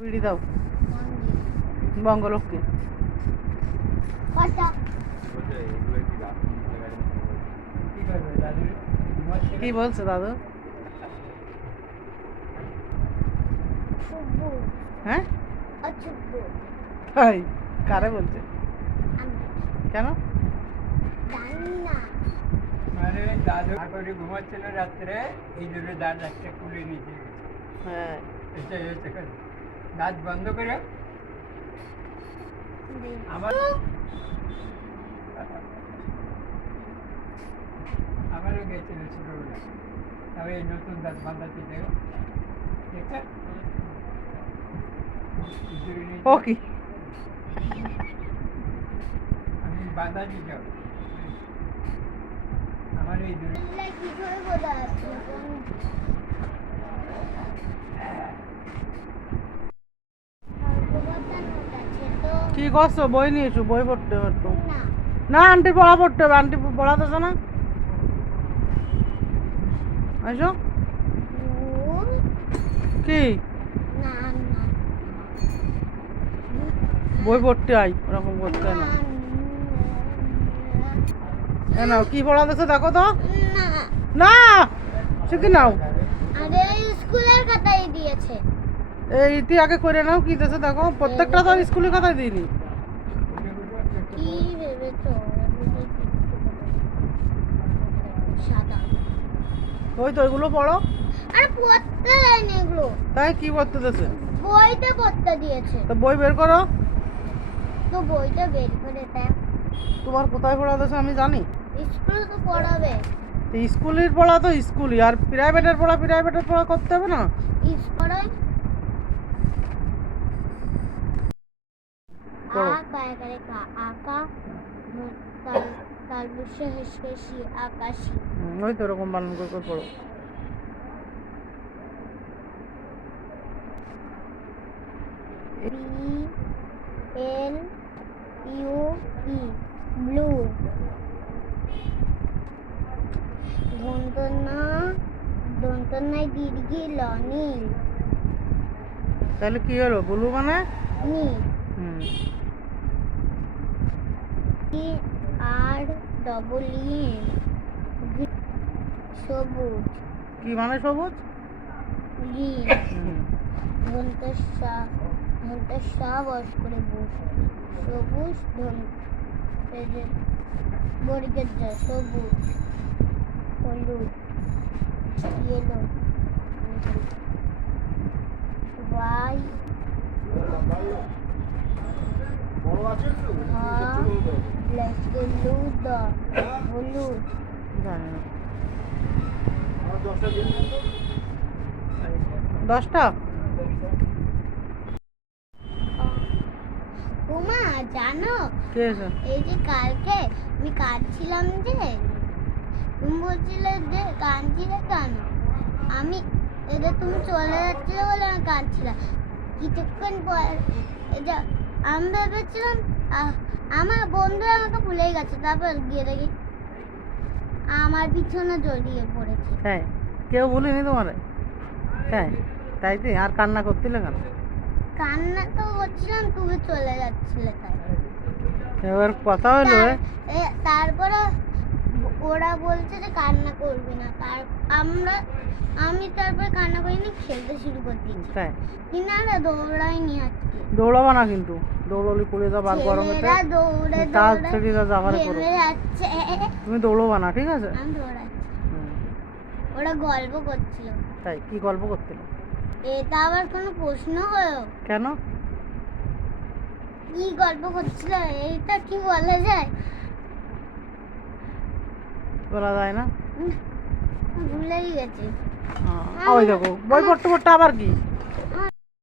বিড়ি দাও বঙ্গলক্ষ্মী। কি বলছে দাদু? হ্যাঁ তাই কারে বলছে? কেন? মানে দাদু করে ঘুমাচ্ছিল রাত্রে, এই জন্য দাঁত একটা খুলে নিচে গেছে। হ্যাঁ এটাই হচ্ছে কথা। দাঁত বন্ধ করে আমার আমারও গেছিল ছোটবেলা। তবে এই নতুন দাঁত বাঁধাতে দেখো, দেখছেন? ও কি আমি বাঁধা দিতে আমার এই দূরে কি করছো? বই নিয়ে এসো, বই পড়তে হবে একটু। না আন্টি পড়া পড়তে হবে, আন্টি পড়াতেছে না। এসো। কি বই পড়তে আই, ওরকম করতে হয় না। নাও কি পড়াতেছে দেখো তো। না শিখে নাও। আরে স্কুলের খাতাই দিয়েছে। এই ইতি আগে করে নাও কি দিয়েছে দেখো। প্রত্যেকটা তো স্কুলের খাতায় দিইনি। কি ভেবেছো? সাদা। ওই তো ওইগুলো পড়ো। আরে পড়তে দেয়নি এগুলো। তাই কি পড়তে দিয়েছে? বইতে পড়তে দিয়েছে। তো বই বের করো। তো বইটা বের করে দাও। তোমার কোথায় পড়াতেছে আমি জানি। স্কুলে তো পড়াবে। স্কুলের পড়া তো স্কুলই, আর প্রাইভেটের পড়া করতে হবে না। স্কুলে পড়ো। আকা তাল বসে হেসে আকাশি। ওই তো এরকম বানান করে করে পড়ো। BLUE blue. দন্তনায় দীর্ঘি নীল। তাহলে কি হলো? ব্লু মানে নীল। হুম GREEN সবুজ। কি মানে সবুজ? গ্রিন। ঘন্টা বস করে বস। সবুজ বর্গের যা সবুজ হলুদ ইয়েলো হোয়াইট হলুদ জানি না। 10টা। উমা জানো কে আছে? এই যে কালকে আমি কাঁদছিলাম যে তুমি বলছিলে যে কাঁদছিলে কেন? আমি তুমি চলে যাচ্ছিলে বলে আমি কাঁদছিলাম। কিছুক্ষণ পর আমি ভেবেছিলাম আমার বন্ধু আমাকে ভুলেই গেছে। তারপর গিয়ে দেখি আমার পিছনে জড়িয়ে পড়েছে। হ্যাঁ কেউ বলিনি তোমারে? হ্যাঁ তাই তো। আর কান্না করছিলে কেন? কান্না তো করছিলাম, তুমি চলে যাচ্ছিলে তাই। এবার কথা হলো তারপরে ওরা বলছে যে কান্না করবি না। আমি তারপরে কান্না করিনি, খেলতে শুরু করে দিয়েছি। তাই কিনারা দৌড়াইনি আজকে। দৌড়াবা না কিন্তু, দৌড়লি পড়ে যাবো আর গরমেতে। দৌড়ে কাজ ছেড়ে যাবার করো। যাচ্ছে। তুমি দৌড়বা না, ঠিক আছে? আমি দৌড়াচ্ছি। ওরা গল্প করছিল। তাই কি গল্প করছিল? এটা আবার কোনো প্রশ্ন হলো? কেন? কি গল্প করছিল এইটা কি বলা যায়? বলা যায় না, ভুলেই গেছি। ওই দেখো বই পড়তে পড়তে আবার কি